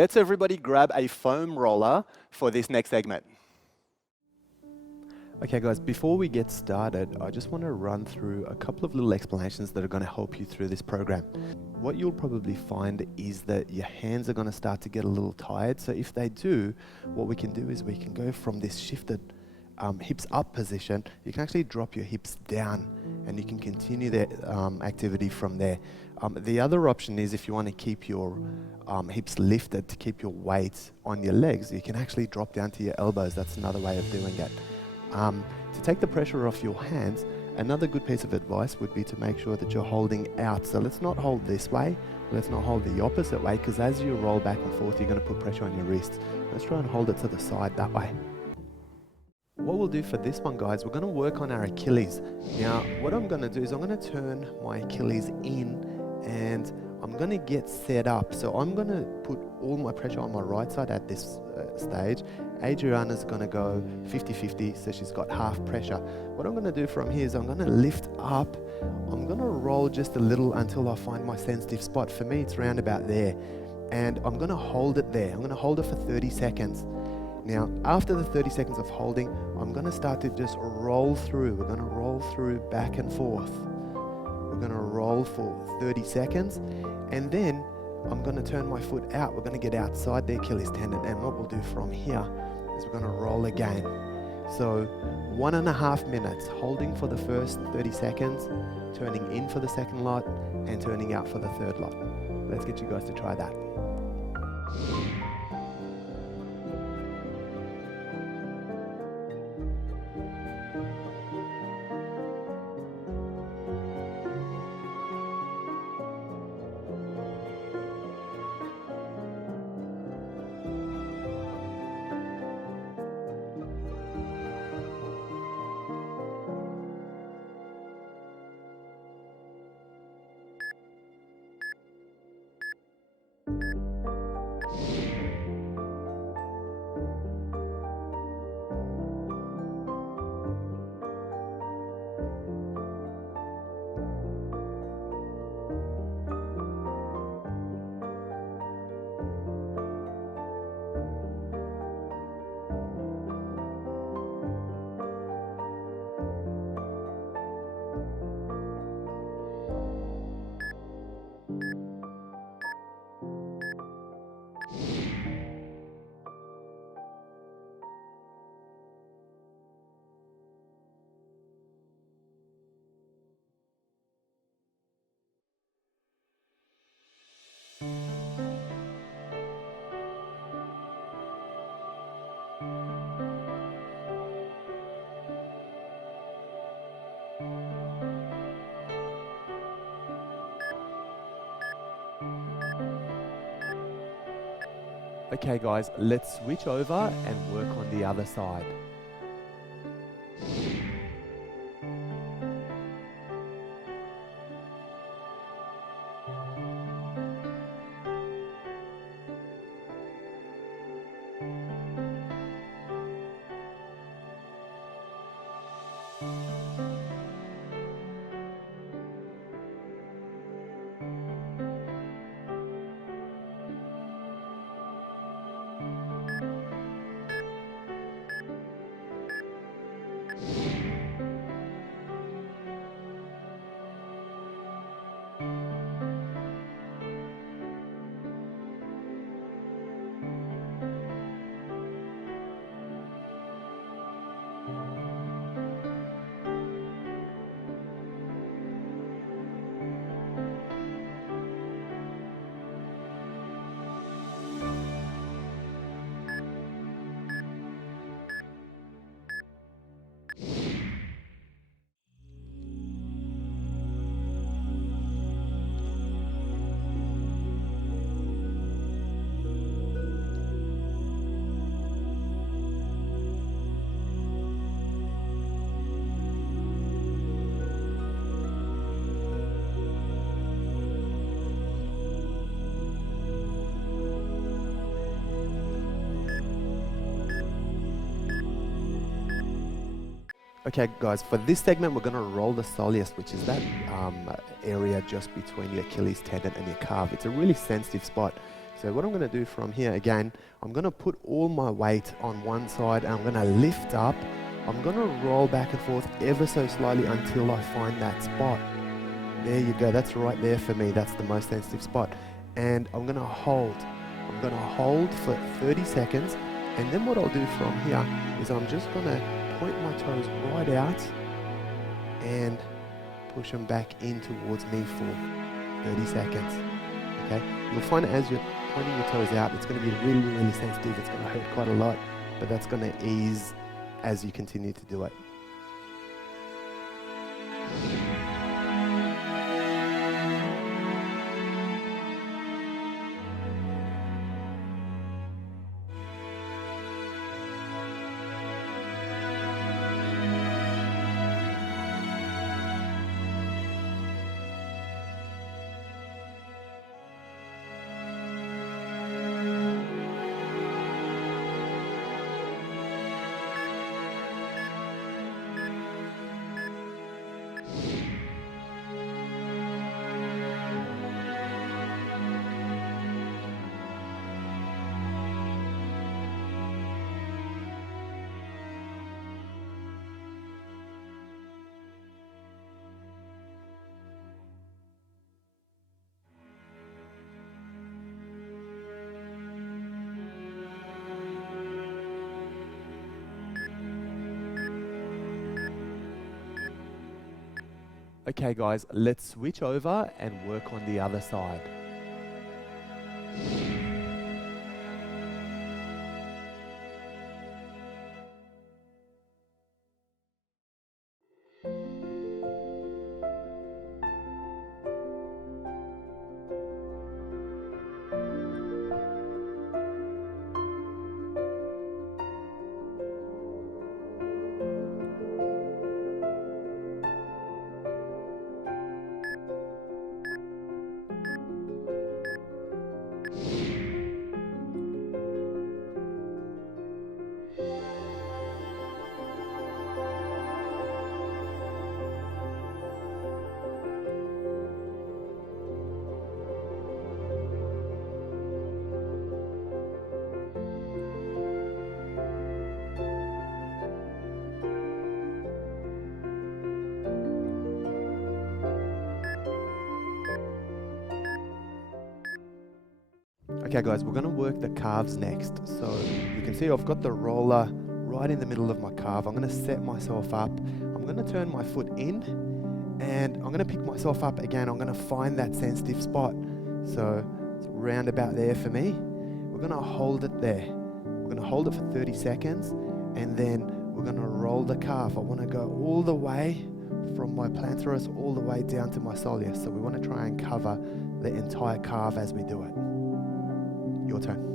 let's everybody grab a foam roller for this next segment. Okay guys, before we get started, I just want to run through a couple of little explanations that are going to help you through this program. What you'll probably find is that your hands are going to start to get a little tired. So if they do, what we can do is we can go from this shifted hips up position. You can actually drop your hips down and you can continue the activity from there. The other option is if you want to keep your hips lifted to keep your weight on your legs, you can actually drop down to your elbows. That's another way of doing it. To take the pressure off your hands, another good piece of advice would be to make sure that you're holding out. So let's not hold this way, let's not hold the opposite way, because as you roll back and forth, you're going to put pressure on your wrists. Let's try and hold it to the side that way. What we'll do for this one, guys, we're going to work on our Achilles. Now, what I'm going to do is I'm going to turn my Achilles in and I'm going to get set up. So I'm going to put all my pressure on my right side at this stage. Adriana's going to go 50-50, so she's got half pressure. What I'm going to do from here is I'm going to lift up. I'm going to roll just a little until I find my sensitive spot. For me, it's around about there. And I'm going to hold it there. I'm going to hold it for 30 seconds. Now, after the 30 seconds of holding, I'm going to start to just roll through. We're going to roll through back and forth. We're going to roll for 30 seconds. And then I'm going to turn my foot out. We're going to get outside the Achilles tendon. And what we'll do from here is we're going to roll again. So 1.5 minutes, holding for the first 30 seconds, turning in for the second lot, and turning out for the third lot. Let's get you guys to try that. Okay guys, let's switch over and work on the other side. Okay guys, for this segment we're going to roll the soleus, which is that area just between your Achilles tendon and your calf. It's a really sensitive spot. So what I'm going to do from here, again, I'm going to put all my weight on one side and I'm going to lift up. I'm going to roll back and forth ever so slightly until I find that spot. There you go, that's right there for me. That's the most sensitive spot. And I'm going to hold. I'm going to hold for 30 seconds. And then what I'll do from here is I'm just going to point my toes right out and push them back in towards me for 30 seconds. Okay? You'll find that as you're pointing your toes out, it's going to be really, really sensitive. It's going to hurt quite a lot, but that's going to ease as you continue to do it. Okay guys, let's switch over and work on the other side. Okay guys, we're going to work the calves next. So you can see I've got the roller right in the middle of my calf. I'm going to set myself up. I'm going to turn my foot in and I'm going to pick myself up again. I'm going to find that sensitive spot. So it's round about there for me. We're going to hold it there. We're going to hold it for 30 seconds and then we're going to roll the calf. I want to go all the way from my plantaris all the way down to my soleus. So we want to try and cover the entire calf as we do it. Your turn.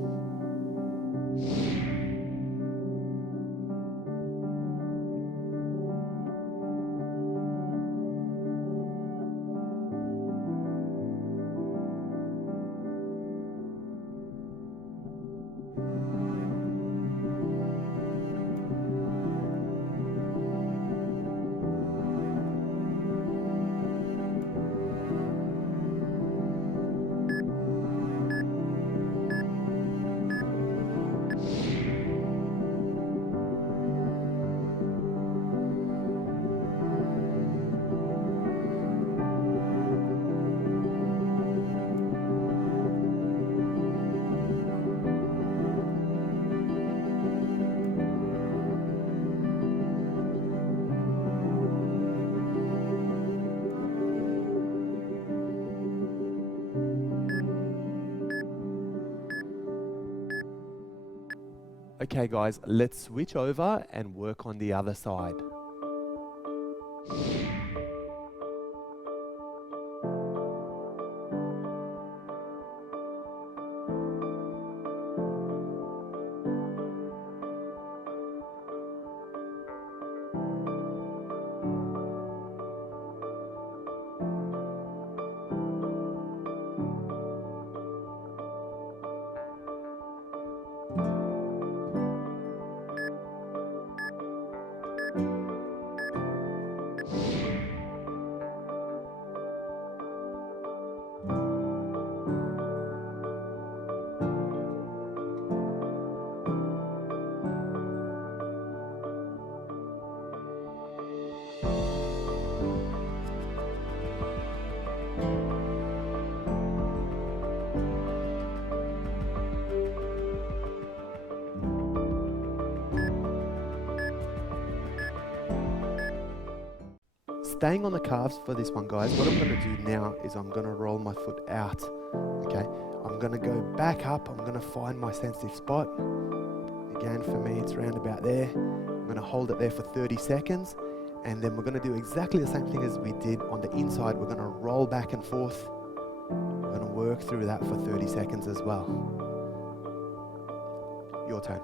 Okay guys, let's switch over and work on the other side. staying on the calves for this one, guys, what I'm going to do now is I'm going to roll my foot out. Okay, I'm going to go back up. I'm going to find my sensitive spot. Again, for me, it's around about there. I'm going to hold it there for 30 seconds. And then we're going to do exactly the same thing as we did on the inside. We're going to roll back and forth. We're going to work through that for 30 seconds as well. Your turn.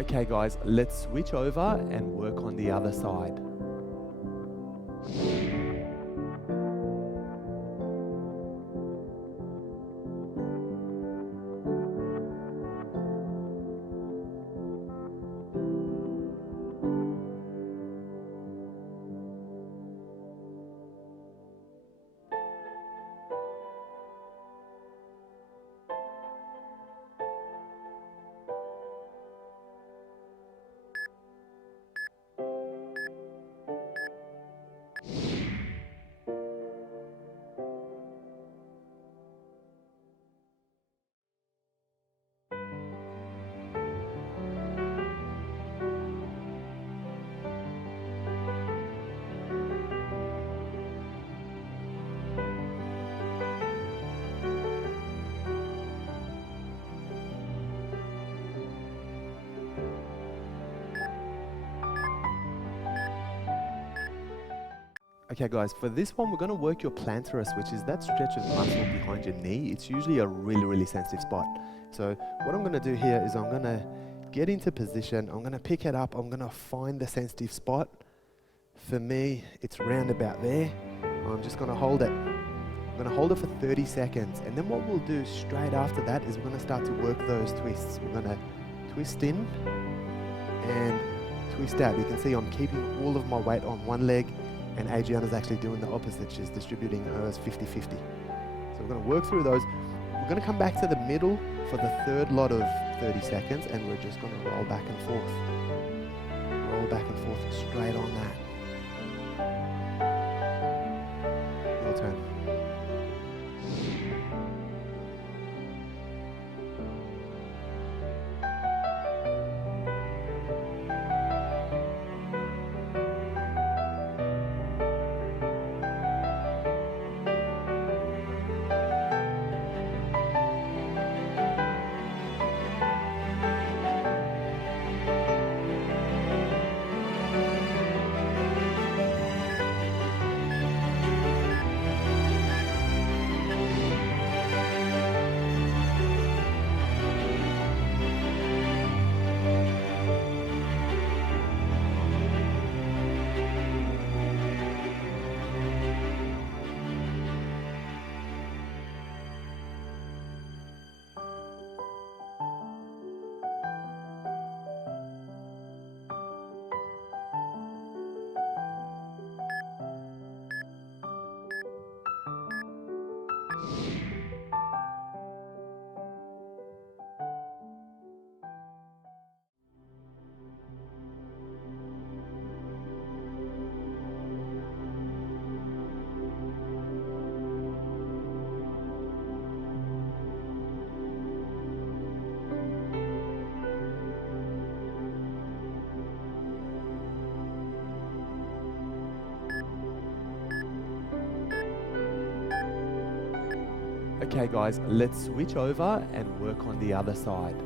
Okay guys, let's switch over and work on the other side. Okay guys, for this one we're going to work your plantaris, which is that stretch of muscle behind your knee. It's usually a really sensitive spot. So what I'm going to do here is I'm going to get into position, I'm going to pick it up, I'm going to find the sensitive spot. For me, it's round about there. I'm just going to hold it. I'm going to hold it for 30 seconds. And then what we'll do straight after that is we're going to start to work those twists. We're going to twist in and twist out. You can see I'm keeping all of my weight on one leg, and Adriana's actually doing the opposite. She's distributing hers 50-50. So we're going to work through those. We're going to come back to the middle for the third lot of 30 seconds, and we're just going to roll back and forth. Roll back and forth straight on that. Your turn. Okay guys, let's switch over and work on the other side.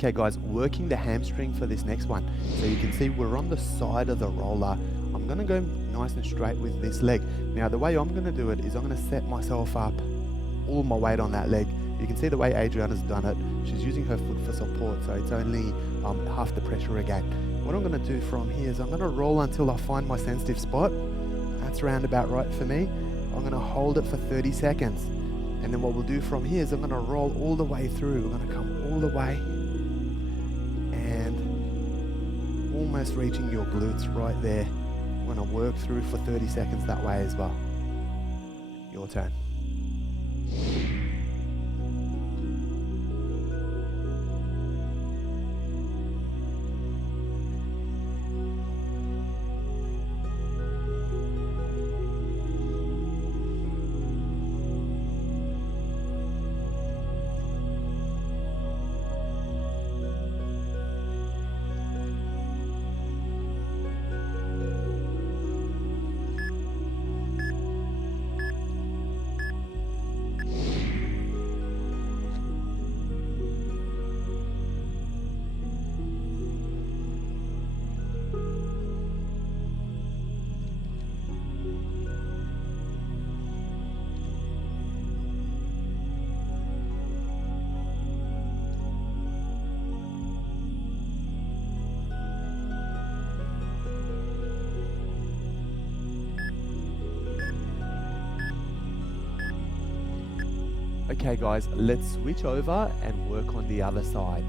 Okay guys, working the hamstring for this next one. So you can see we're on the side of the roller. I'm gonna go nice and straight with this leg. Now the way I'm gonna do it is I'm gonna set myself up, all my weight on that leg. You can see the way Adriana's done it. She's using her foot for support, so it's only half the pressure again. What I'm gonna do from here is I'm gonna roll until I find my sensitive spot. That's round about right for me. I'm gonna hold it for 30 seconds. And then what we'll do from here is I'm gonna roll all the way through. We're gonna come all the way and almost reaching your glutes right there. We're gonna work through for 30 seconds that way as well. Your turn. Okay guys, let's switch over and work on the other side.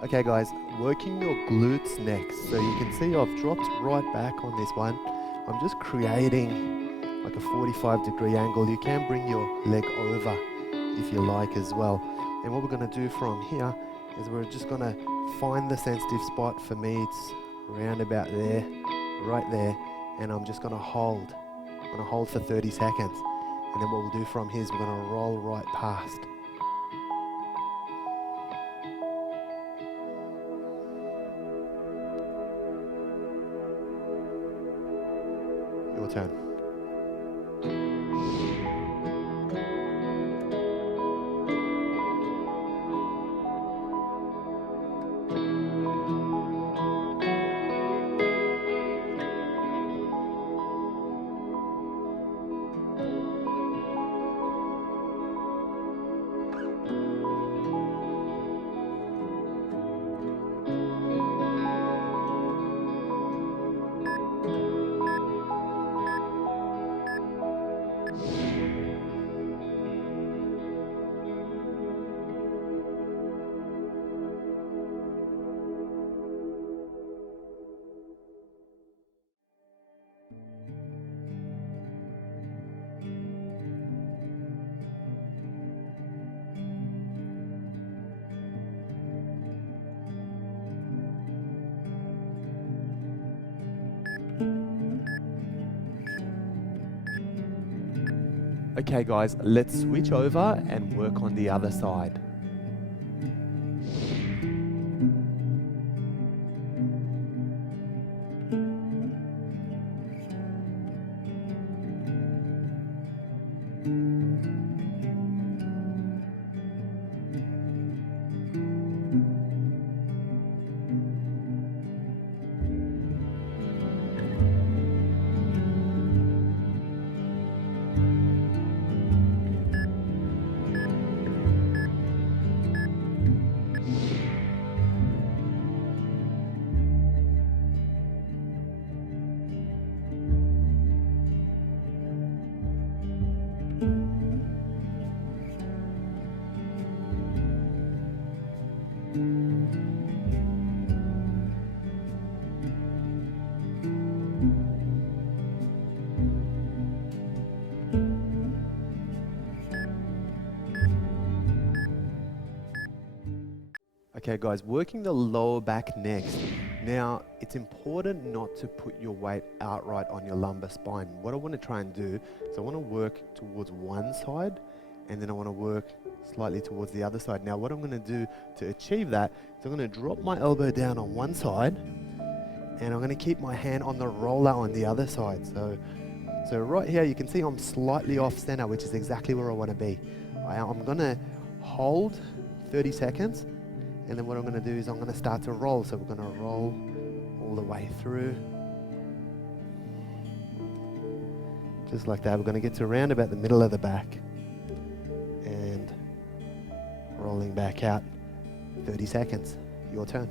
Okay guys, working your glutes next. So you can see I've dropped right back on this one. I'm just creating like a 45-degree angle. You can bring your leg over if you like as well. And what we're going to do from here is we're just going to find the sensitive spot. For me it's around about there, right there, and I'm just going to hold. I'm going to hold for 30 seconds. And then what we'll do from here is we're going to roll right past. Your turn. Okay guys, let's switch over and work on the other side. Okay guys, working the lower back next. Now, it's important not to put your weight outright on your lumbar spine. What I want to try and do is I want to work towards one side and then I want to work slightly towards the other side. Now, what I'm going to do to achieve that is I'm going to drop my elbow down on one side and I'm going to keep my hand on the roller on the other side. So right here, you can see I'm slightly off center, which is exactly where I want to be. I'm going to hold 30 seconds. And then what I'm going to do is I'm going to start to roll. So we're going to roll all the way through. Just like that. We're going to get to around about the middle of the back. And rolling back out. 30 seconds. Your turn.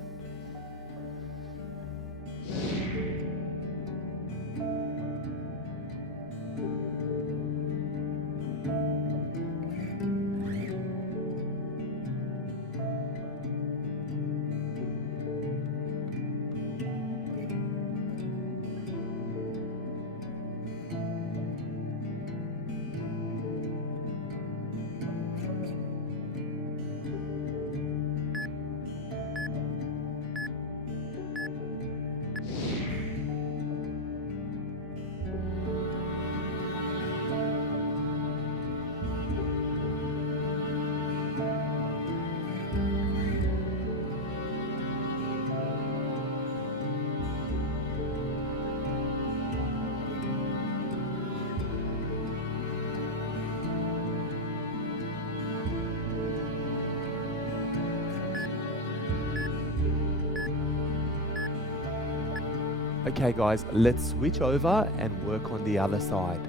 Okay guys, let's switch over and work on the other side.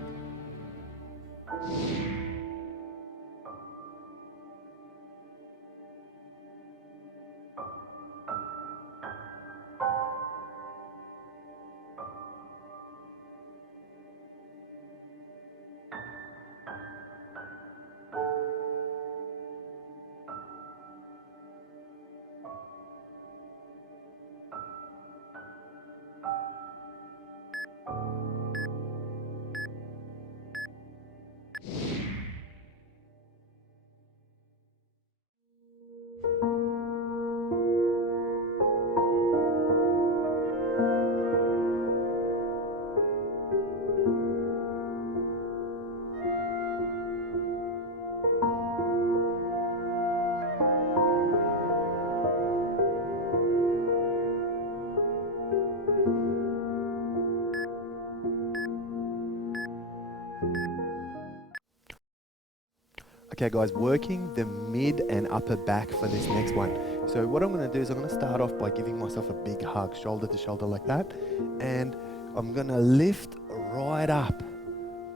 Okay guys, working the mid and upper back for this next one. So what I'm going to do is I'm going to start off by giving myself a big hug, shoulder to shoulder like that. And I'm going to lift right up,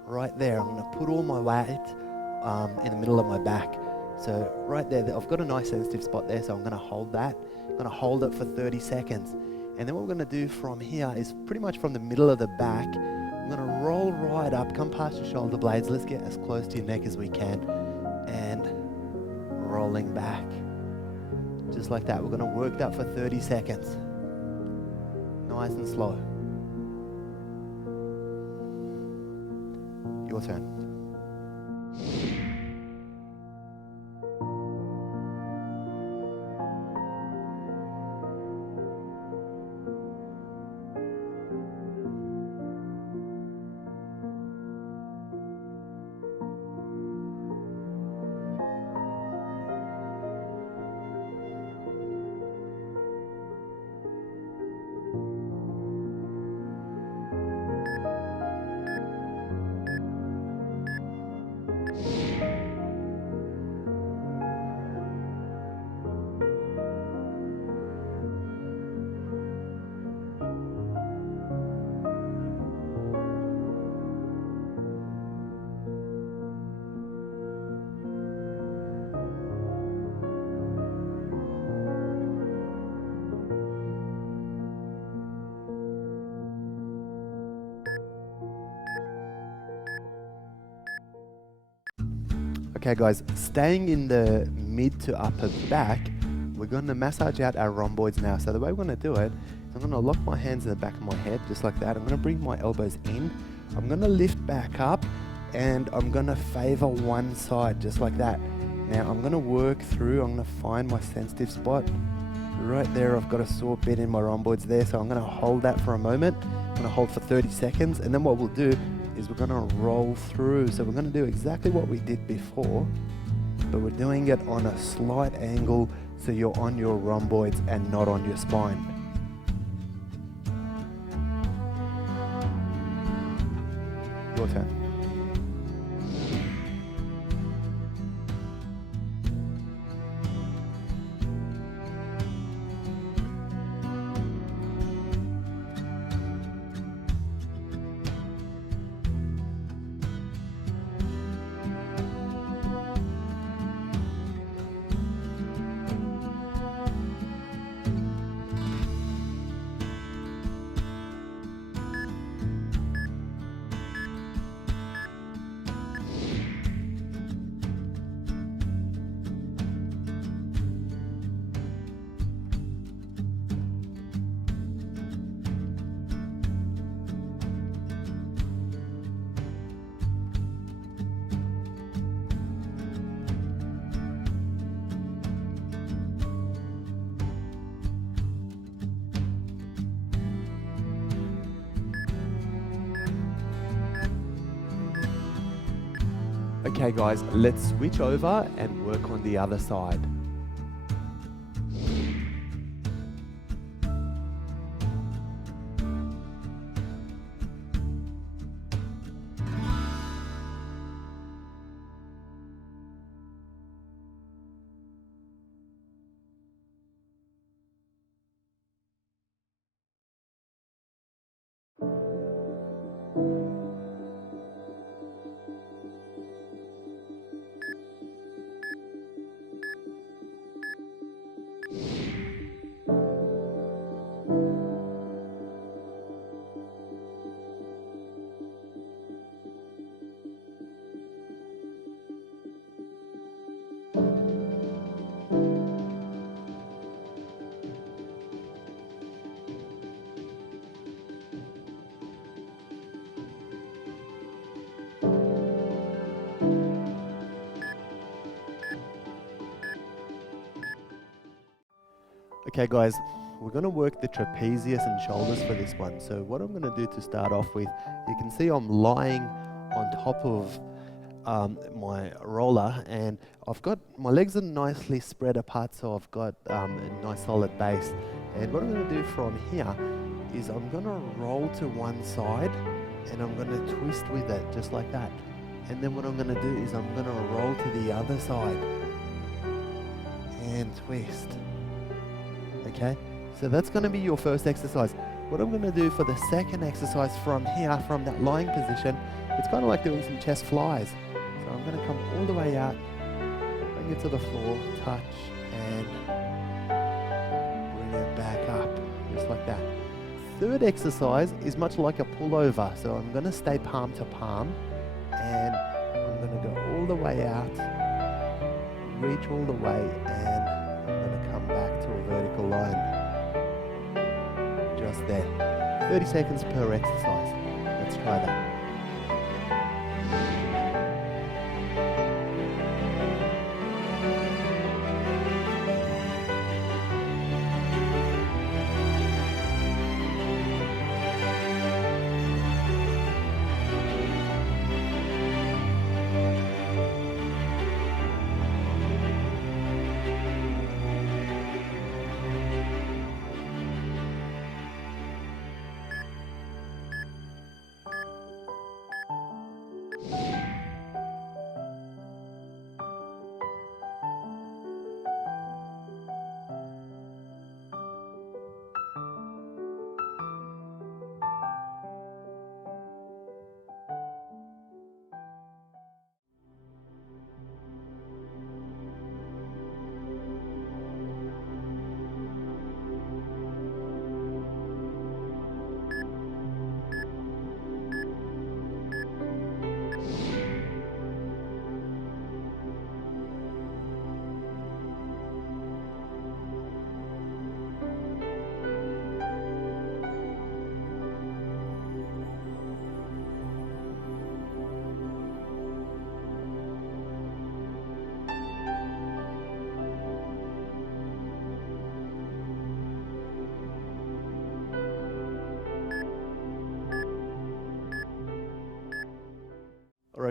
right there. I'm going to put all my weight in the middle of my back. So right there, I've got a nice sensitive spot there, so I'm going to hold that. I'm going to hold it for 30 seconds. And then what we're going to do from here is pretty much from the middle of the back, I'm going to roll right up, come past your shoulder blades. Let's get as close to your neck as we can. And rolling back. Just like that. We're going to work that for 30 seconds. Nice and slow. Your turn. Okay guys, staying in the mid to upper back, we're going to massage out our rhomboids now. So the way we're going to do it is I'm going to lock my hands in the back of my head, just like that. I'm going to bring my elbows in. I'm going to lift back up, and I'm going to favor one side, just like that. Now I'm going to work through, I'm going to find my sensitive spot. Right there, I've got a sore bit in my rhomboids there, so I'm going to hold that for a moment. I'm going to hold for 30 seconds, and then what we'll do is we're going to roll through. So we're going to do exactly what we did before, but we're doing it on a slight angle, so you're on your rhomboids and not on your spine. Your turn. Okay guys, let's switch over and work on the other side. Okay guys, we're going to work the trapezius and shoulders for this one. So what I'm going to do to start off with, you can see I'm lying on top of my roller, and I've got my legs are nicely spread apart, so I've got a nice solid base. And what I'm going to do from here is I'm going to roll to one side, and I'm going to twist with it just like that. And then what I'm going to do is I'm going to roll to the other side and twist. Okay, so that's going to be your first exercise. What I'm going to do for the second exercise from here, from that lying position, it's kind of like doing some chest flies. So I'm going to come all the way out, bring it to the floor, touch, and bring it back up, just like that. Third exercise is much like a pullover. So I'm going to stay palm to palm, and I'm going to go all the way out, reach all the way, and I'm going to come back to a vertical line. Just there. 30 seconds per exercise. Let's try that.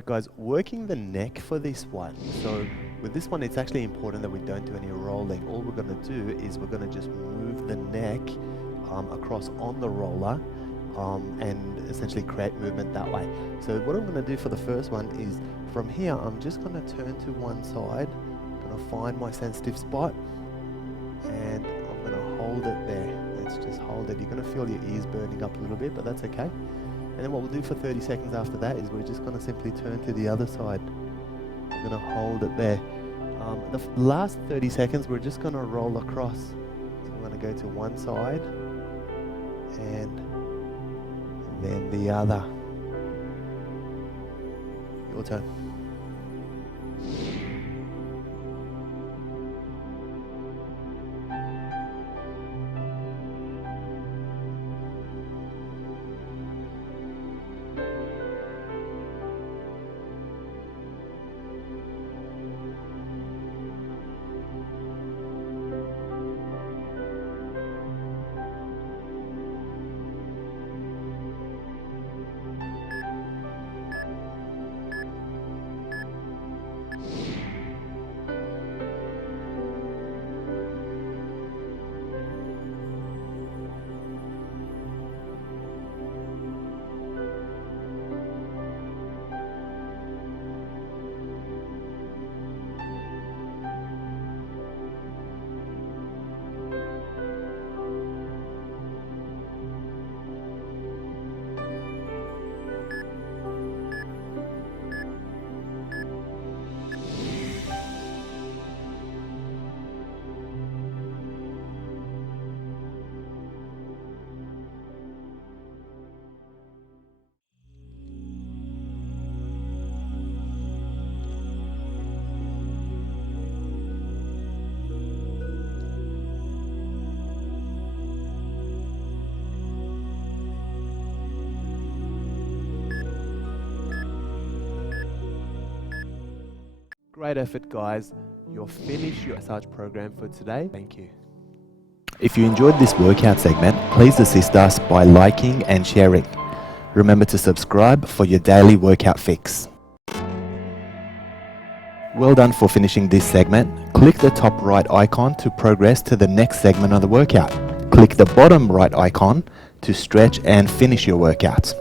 Alright guys, working the neck for this one. So with this one, it's actually important that we don't do any rolling. All we're going to do is we're going to just move the neck across on the roller and essentially create movement that way. So what I'm going to do for the first one is from here, I'm just going to turn to one side, I'm going to find my sensitive spot and I'm going to hold it there. Let's just hold it. You're going to feel your ears burning up a little bit, but that's okay. And then what we'll do for 30 seconds after that is we're just going to simply turn to the other side. We're going to hold it there. The last 30 seconds, we're just going to roll across. So we're going to go to one side and then the other. Your turn. Great effort, guys. You're finished your massage program for today. Thank you. If you enjoyed this workout segment, please assist us by liking and sharing. Remember to subscribe for your daily workout fix. Well done for finishing this segment. Click the top right icon to progress to the next segment of the workout. Click the bottom right icon to stretch and finish your workouts.